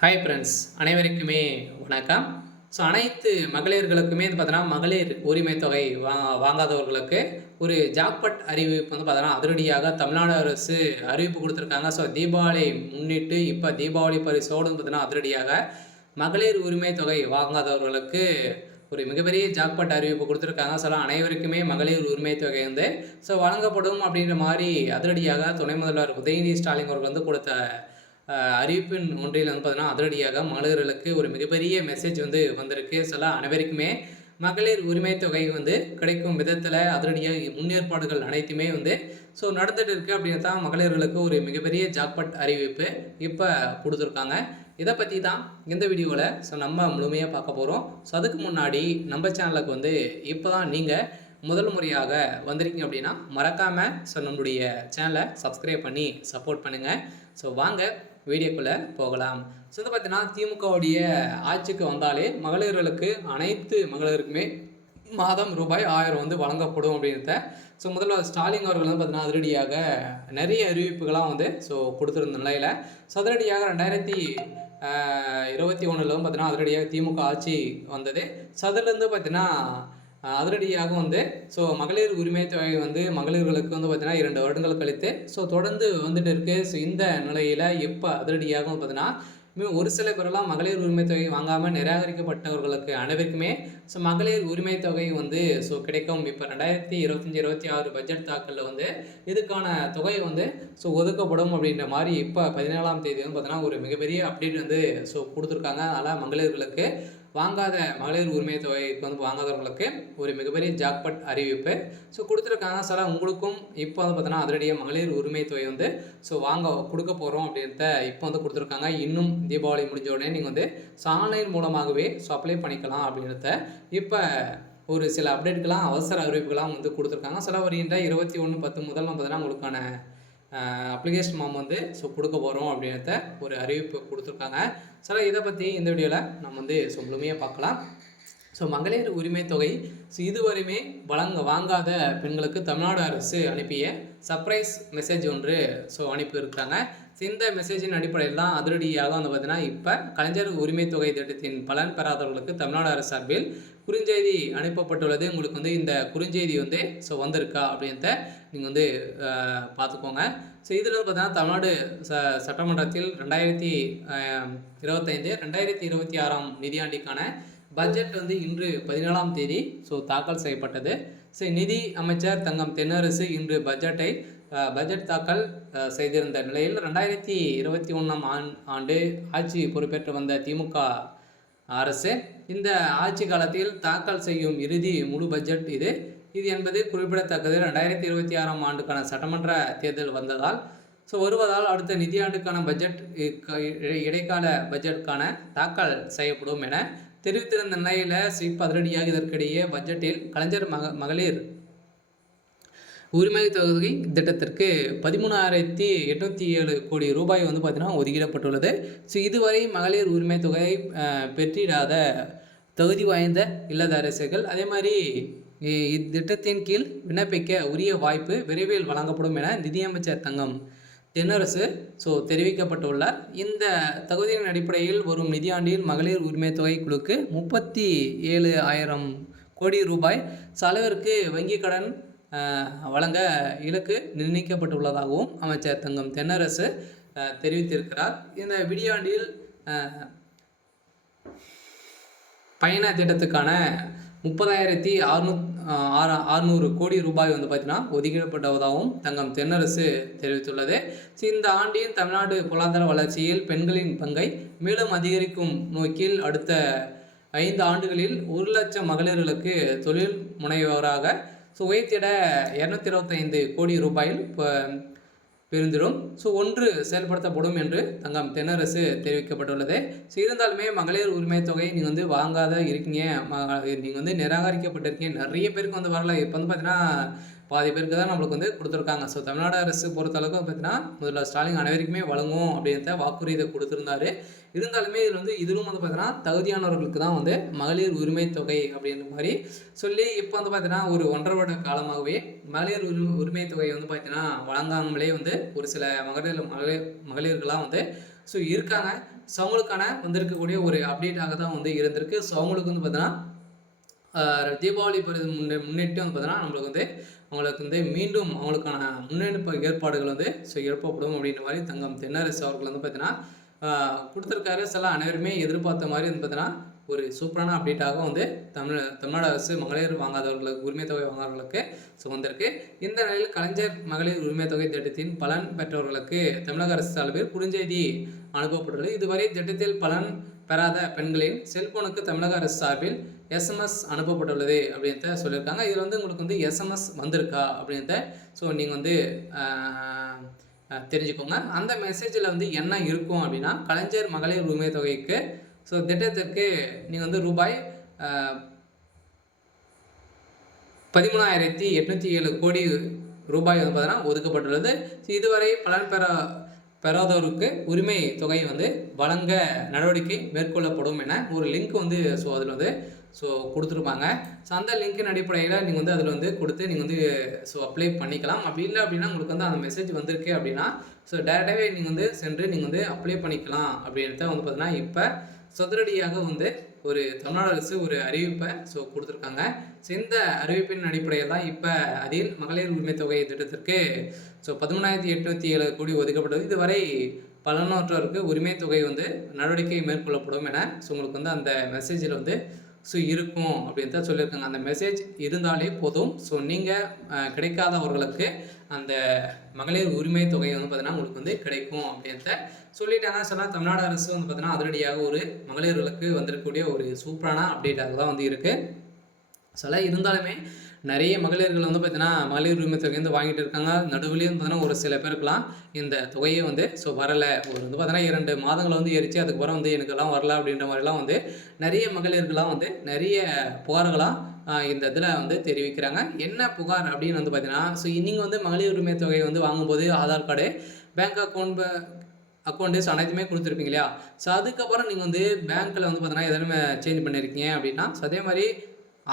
Hi friends, அனைவருக்குமே வணக்கம். So அனைத்து மகளிர்களுக்குமே வந்து பார்த்தோன்னா, மகளிர் உரிமை தொகை வாங்காதவர்களுக்கு ஒரு ஜாக்பாட் அறிவிப்பு வந்து பார்த்தோன்னா, அதிரடியாக தமிழ்நாடு அரசு அறிவிப்பு குடுத்துருக்காங்க. ஸோ தீபாவளி முன்னிட்டு இப்ப தீபாவளி பரிசோடு வந்து பார்த்தோன்னா, அதிரடியாக மகளிர் உரிமை தொகை வாங்காதவர்களுக்கு ஒரு மிகப்பெரிய ஜாக்பாட் அறிவிப்பு குடுத்துருக்காங்க. ஸோ அனைவருக்குமே மகளிர் உரிமை தொகை வந்து வழங்கப்படும் அப்படின்ற மாரி அதிரடியாக துணை முதல்வர் உதயநிதி ஸ்டாலின் அவர்கள் வந்து குடுத்த அறிவிப்பின் ஒன்றில் வந்து பார்த்தீங்கன்னா, அதிரடியாக மகளிர்களுக்கு ஒரு மிகப்பெரிய மெசேஜ் வந்து வந்திருக்கு. அனைவருக்குமே மகளிர் உரிமை தொகை வந்து கிடைக்கும் விதத்தில் அதிரடியாக முன்னேற்பாடுகள் அனைத்துமே வந்து நடந்துட்டு இருக்கு. அப்படின்னு தான் மகளிர்களுக்கு ஒரு மிகப்பெரிய ஜாக்பாட் அறிவிப்பு இப்போ கொடுத்துருக்காங்க. இதை பற்றி தான் இந்த வீடியோவில் நம்ம முழுமையாக பார்க்க போகிறோம். அதுக்கு முன்னாடி நம்ம சேனலுக்கு வந்து இப்போ தான் நீங்கள் முதல் முறையாக வந்திருக்கீங்க அப்படின்னா மறக்காமல் நம்மளுடைய சேனலை சப்ஸ்கிரைப் பண்ணி சப்போர்ட் பண்ணுங்கள். வாங்க வீடியோக்குள்ளே போகலாம். வந்து பார்த்தீங்கன்னா, திமுகவுடைய ஆட்சிக்கு வந்தாலே மகளிர்களுக்கு அனைத்து மகளிருக்குமே மாதம் ரூபாய் 1000 வந்து வழங்கப்படும் அப்படின்றத முதல்வர் ஸ்டாலின் அவர்கள் வந்து பார்த்தீங்கன்னா, அதிரடியாக நிறைய அறிவிப்புகளாக வந்து கொடுத்துருந்த நிலையில் அதிரடியாக 2021 பார்த்தீங்கன்னா, அதிரடியாக திமுக ஆட்சி வந்தது. அதுலேருந்து பார்த்தீங்கன்னா அதிரடியாக வந்து மகளிர் உரிமை தொகை வந்து மகளிர்களுக்கு வந்து பார்த்தீங்கன்னா 2 வருடங்கள் கழித்து தொடர்ந்து வந்துட்டு இருக்கு. இந்த நிலையில் இப்போ அதிரடியாக பார்த்தீங்கன்னா ஒரு சில பேரெல்லாம் மகளிர் உரிமை தொகை வாங்காமல் நிராகரிக்கப்பட்டவர்களுக்கு அனைவருக்குமே மகளிர் உரிமை தொகை வந்து கிடைக்கும். இப்போ 2025-26 பட்ஜெட் தாக்கலில் வந்து இதுக்கான தொகை வந்து ஒதுக்கப்படும் அப்படின்ற மாதிரி இப்போ 17ஆம் தேதி வந்து பார்த்தீங்கன்னா ஒரு மிகப்பெரிய அப்டேட் வந்து கொடுத்துருக்காங்க. அதனால் மகளிர்களுக்கு வாங்காத மகளிர் உரிமை தொகைக்கு வந்து வாங்காதவர்களுக்கு ஒரு மிகப்பெரிய ஜாக்பாட் அறிவிப்பு கொடுத்துருக்காங்க. உங்களுக்கும் இப்போ வந்து பார்த்தீங்கன்னா அதிரடியாக மகளிர் உரிமை தொகை வந்து வாங்க கொடுக்க போகிறோம் அப்படின்றத இப்போ வந்து கொடுத்துருக்காங்க. இன்னும் தீபாவளி முடிஞ்ச உடனே நீங்கள் வந்து ஆன்லைன் மூலமாகவே அப்ளை பண்ணிக்கலாம் அப்படின்றத இப்போ ஒரு சில அப்டேட்டுக்கெல்லாம் அவசர அறிவிப்புகள்லாம் வந்து கொடுத்துருக்காங்க. வருகின்ற 21/10 முதல் பார்த்தீங்கன்னா உங்களுக்கான அப்ளிகேஷன் ஃபார்ம் வந்து கொடுக்க போகிறோம் அப்படின்றத ஒரு அறிவிப்பு கொடுத்துருக்காங்க. இதை பற்றி இந்த வீடியோவில் நம்ம வந்து முழுமையாக பார்க்கலாம். மகளிர் உரிமை தொகை இதுவரையுமே வாங்காத பெண்களுக்கு தமிழ்நாடு அரசு அனுப்பிய சர்ப்ரைஸ் மெசேஜ் ஒன்று அனுப்பியிருக்காங்க. இந்த மெசேஜின் அடிப்படையில் தான் அதிரடியாக வந்து பார்த்தீங்கன்னா இப்போ கலைஞர் உரிமை தொகை திட்டத்தின் பலன் பெறாதவர்களுக்கு தமிழ்நாடு அரசு சார்பில் குறுஞ்செய்தி அனுப்பப்பட்டுள்ளது. உங்களுக்கு வந்து இந்த குறுஞ்செய்தி வந்து வந்திருக்கா அப்படின்றத நீங்கள் வந்து பார்த்துக்கோங்க. இதில் வந்து பார்த்தீங்கன்னா தமிழ்நாடு சட்டமன்றத்தில் 2025-2026 நிதியாண்டிற்கான பட்ஜெட் வந்து இன்று 17ஆம் தேதி தாக்கல் செய்யப்பட்டது. நிதி அமைச்சர் தங்கம் தென்னரசு இன்று பட்ஜெட் தாக்கல் செய்திருந்த நிலையில் 2021 ஆண்டு ஆட்சி பொறுப்பேற்று வந்த திமுக அரசு இந்த ஆட்சி காலத்தில் தாக்கல் செய்யும் இறுதி முழு பட்ஜெட் இது என்பது குறிப்பிடத்தக்கது. 2026 ஆண்டுக்கான சட்டமன்ற தேர்தல் வருவதால் அடுத்த நிதியாண்டுக்கான பட்ஜெட் இடைக்கால பட்ஜெட்டுக்கான தாக்கல் செய்யப்படும் என தெரிவித்திருந்த நிலையில் இப்போ அதிரடியாக இதற்கிடையே பட்ஜெட்டில் கலைஞர் மகளிர் உரிமை தொகை திட்டத்திற்கு 13,807 கோடி ரூபாய் வந்து பார்த்தீங்கன்னா ஒதுக்கிடப்பட்டுள்ளது. இதுவரை மகளிர் உரிமை தொகை பெற்றிடாத தகுதி வாய்ந்த இல்லத்தரசிகள் அதே மாதிரி இத்திட்டத்தின் கீழ் விண்ணப்பிக்க உரிய வாய்ப்பு விரைவில் வழங்கப்படும் என நிதியமைச்சர் தங்கம் தென்னரசு தெரிவிக்கப்பட்டுள்ளார். இந்த தகுதியின் அடிப்படையில் வரும் நிதியாண்டில் மகளிர் உரிமை தொகை குழுக்கு 37,000 கோடி ரூபாய் அளவிற்கு வங்கி கடன் வழங்க இலக்கு நிர்ணயிக்கப்பட்டுள்ளதாகவும் அமைச்சர் தங்கம் தென்னரசு தெரிவித்திருக்கிறார். இந்த நிதியாண்டில் பயண திட்டத்துக்கான 30,600 கோடி ரூபாய் வந்து பார்த்தீங்கன்னா ஒதுக்கிடப்பட்டதாகவும் தங்கம் தென்னரசு தெரிவித்துள்ளது. இந்த ஆண்டின் தமிழ்நாடு பொருளாதார வளர்ச்சியில் பெண்களின் பங்கை மேலும் அதிகரிக்கும் நோக்கில் அடுத்த 5 ஆண்டுகளில் 1 லட்சம் மகளிர்களுக்கு தொழில் முனைவோராக உயர்த்திட 225 கோடி ரூபாயில் பெருந்திடும் ஒன்று செயல்படுத்தப்படும் என்று தங்கம் தென்னரசு தெரிவிக்கப்பட்டுள்ளது. இருந்தாலுமே மகளிர் உரிமை தொகை நீங்கள் வந்து வாங்காத இருக்கீங்க, நீங்கள் வந்து நிராகரிக்கப்பட்டிருக்கீங்க, நிறைய பேருக்கு வந்து வரல. இப்போ வந்து பார்த்தீங்கன்னா பாதி பேருக்கு தான் நம்மளுக்கு வந்து கொடுத்துருக்காங்க. தமிழ்நாடு அரசு பொறுத்தளவுக்கு பார்த்தீங்கன்னா முதல்வர் ஸ்டாலின் அனைவருக்குமே வழங்கும் அப்படின்றத வாக்குறுதியை கொடுத்துருந்தாரு. இருந்தாலுமே இதிலும் வந்து பார்த்தீங்கன்னா தகுதியானவர்களுக்கு தான் வந்து மகளிர் உரிமை தொகை அப்படின்ற மாதிரி சொல்லி இப்போ வந்து பார்த்தீங்கன்னா ஒரு 1.5 வருட காலமாகவே மகளிர் உரிமை தொகை வந்து பார்த்தீங்கன்னா வழங்காமலே வந்து ஒரு சில மகளிர்கள்லாம் வந்து இருக்காங்க. ஸோ அவங்களுக்கான வந்திருக்கக்கூடிய ஒரு அப்டேட்டாக தான் வந்து இருந்திருக்கு. ஸோ அவங்களுக்கு வந்து பார்த்தீங்கன்னா தீபாவளி முன்னிட்டு வந்து பார்த்தீங்கன்னா நம்மளுக்கு வந்து அவங்களுக்கு வந்து மீண்டும் அவங்களுக்கான முன்னெடுப்பு ஏற்பாடுகள் வந்து ஸோ எழுப்பப்படும் அப்படின்ற மாதிரி தங்கம் தென்னரசு அவர்கள் வந்து பார்த்தீங்கன்னா கொடுத்துருக்காரு. சில அனைவருமே எதிர்பார்த்த மாதிரி வந்து பார்த்தீங்கன்னா ஒரு சூப்பரான அப்டேட்டாக வந்து தமிழ்நாடு அரசு மகளிர் வாங்காதவர்களுக்கு உரிமை தொகை வாங்காதவர்களுக்கு ஸோ வந்திருக்கு. இந்த நிலையில் கலைஞர் மகளிர் உரிமை தொகை திட்டத்தின் பலன் பெற்றவர்களுக்கு தமிழக அரசு சார்பில் குறுஞ்செய்தி அனுப்பப்பட்டுள்ளது. இதுவரை திட்டத்தில் பலன் பெறாத பெண்களின் செல்போனுக்கு தமிழக அரசு சார்பில் எஸ்எம்எஸ் அனுப்பப்பட்டுள்ளது அப்படின்ட்டு சொல்லியிருக்காங்க. இதில் வந்து உங்களுக்கு வந்து எஸ்எம்எஸ் வந்திருக்கா அப்படின்ட்டு ஸோ நீங்கள் வந்து தெரிஞ்சுக்கோங்க. அந்த மெசேஜில் வந்து என்ன இருக்கும் அப்படின்னா, கலைஞர் மகளிர் உரிமை தொகைக்கு ஸோ திட்டத்திற்கு நீங்கள் வந்து ரூபாய் 13,807 கோடி ரூபாய் வந்து பார்த்தீங்கன்னா ஒதுக்கப்பட்டுள்ளது. இதுவரை பலன் பெறாதோருக்கு உரிமை தொகை வந்து வழங்க நடவடிக்கை மேற்கொள்ளப்படும் என ஒரு லிங்க் வந்து ஸோ அதில் வந்து ஸோ கொடுத்துருப்பாங்க. ஸோ அந்த லிங்க்கின் அடிப்படையில் நீங்கள் வந்து அதில் வந்து கொடுத்து நீங்கள் வந்து ஸோ அப்ளை பண்ணிக்கலாம். அப்படி இல்லை அப்படின்னா உங்களுக்கு வந்து அந்த மெசேஜ் வந்திருக்கு அப்படின்னா ஸோ டேரெக்டாகவே நீங்கள் வந்து சென்று நீங்கள் வந்து அப்ளை பண்ணிக்கலாம் அப்படின்றத வந்து பார்த்தீங்கன்னா இப்போ சதுரடியாக வந்து ஒரு தமிழ்நாடு அரசு ஒரு அறிவிப்பை ஸோ கொடுத்துருக்காங்க. ஸோ இந்த அறிவிப்பின் அடிப்படையில் தான் இப்போ அதில் மகளிர் உரிமை தொகை திட்டத்திற்கு ஸோ 13,807 கோடி ஒதுக்கப்பட்டது. இதுவரை பலனற்றோருக்கு உரிமை தொகை வந்து நடவடிக்கை மேற்கொள்ளப்படும் என ஸோ உங்களுக்கு வந்து அந்த மெசேஜில் வந்து ஸோ இருக்கும் அப்படின்னு தான் சொல்லியிருக்காங்க. அந்த மெசேஜ் இருந்தாலே போதும். ஸோ நீங்கள் கிடைக்காதவர்களுக்கு அந்த மகளிர் உரிமை தொகை வந்து பார்த்தீங்கன்னா உங்களுக்கு வந்து கிடைக்கும் அப்படின்ட்டு சொல்லிட்டாங்க. சொன்னால் தமிழ்நாடு அரசு வந்து பார்த்தீங்கன்னா அதிரடியாக ஒரு மகளிர்களுக்கு வந்திருக்கக்கூடிய ஒரு சூப்பரான அப்டேட்டாக தான் வந்து இருக்குது. சில இருந்தாலுமே நிறைய மகளிர்கள் வந்து பார்த்தீங்கன்னா மகளிர் உரிமை தொகை வந்து வாங்கிட்டு இருக்காங்க. நடுவுலேயும் பார்த்தீங்கன்னா ஒரு சில பேருக்குலாம் இந்த தொகையை வந்து ஸோ வரலை. ஒரு வந்து பார்த்தீங்கன்னா 2 மாதங்களை வந்து எரிச்சு அதுக்கப்புறம் வந்து எனக்கெல்லாம் வரல அப்படின்ற மாதிரிலாம் வந்து நிறைய மகளிர்கள்லாம் வந்து நிறைய புகார்களாக இந்த இதில் வந்து தெரிவிக்கிறாங்க. என்ன புகார் அப்படின்னு வந்து பார்த்தீங்கன்னா ஸோ நீங்கள் வந்து மகளிர் உரிமை தொகை வந்து வாங்கும்போது ஆதார் கார்டு, பேங்க் அக்கௌண்ட்ஸ் அனைத்துமே கொடுத்துருப்பீங்க இல்லையா? ஸோ அதுக்கப்புறம் நீங்கள் வந்து பேங்க்கில் வந்து பார்த்தீங்கன்னா எதனா சேஞ்ச் பண்ணியிருக்கீங்க அப்படின்னா ஸோ அதே மாதிரி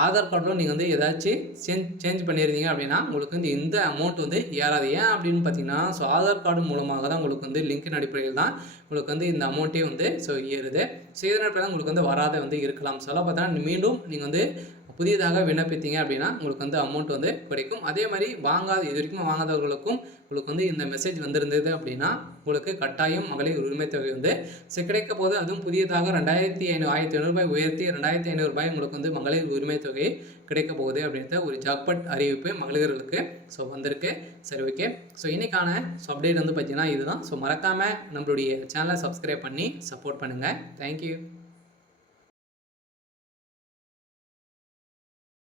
ஆதார் கார்டில் நீங்கள் வந்து ஏதாச்சும் சேஞ்ச் பண்ணியிருந்தீங்க அப்படின்னா உங்களுக்கு வந்து இந்த அமௌண்ட் வந்து ஏறாது. ஏன் அப்படின்னு பார்த்தீங்கன்னா ஸோ ஆதார் கார்டு மூலமாக தான் உங்களுக்கு வந்து லிங்கின் அடிப்படையில் தான் உங்களுக்கு வந்து இந்த அமௌண்ட்டே வந்து ஸோ ஏறுது. ஸோ இதன் அடிப்படையில் உங்களுக்கு வந்து வராத வந்து இருக்கலாம். ஸோ அதெல்லாம் பார்த்தீங்கன்னா மீண்டும் நீங்கள் வந்து புதியதாக விண்ணப்பித்தீங்க அப்படின்னா உங்களுக்கு வந்து அமௌண்ட் வந்து கிடைக்கும். அதே மாதிரி இது வரைக்கும் வாங்காதவர்களுக்கும் உங்களுக்கு வந்து இந்த மெசேஜ் வந்திருந்தது அப்படின்னா உங்களுக்கு கட்டாயம் மகளிர் உரிமை தொகை வந்து கிடைக்க போது. அதுவும் புதியதாக 1,500 ரூபாய் உயர்த்தி 2,500 ரூபாய் உங்களுக்கு வந்து மகளிர் உரிமை தொகை கிடைக்க போகுது அப்படின்ற ஒரு ஜாக்பாட் அறிவிப்பு மகளிர்களுக்கு ஸோ வந்திருக்கு. சரி, ஓகே. ஸோ இன்னைக்கான அப்டேட் வந்து பார்த்தீங்கன்னா இதுதான். ஸோ மறக்காமல் நம்மளுடைய சேனலை சப்ஸ்கிரைப் பண்ணி சப்போர்ட் பண்ணுங்கள். தேங்க்யூ.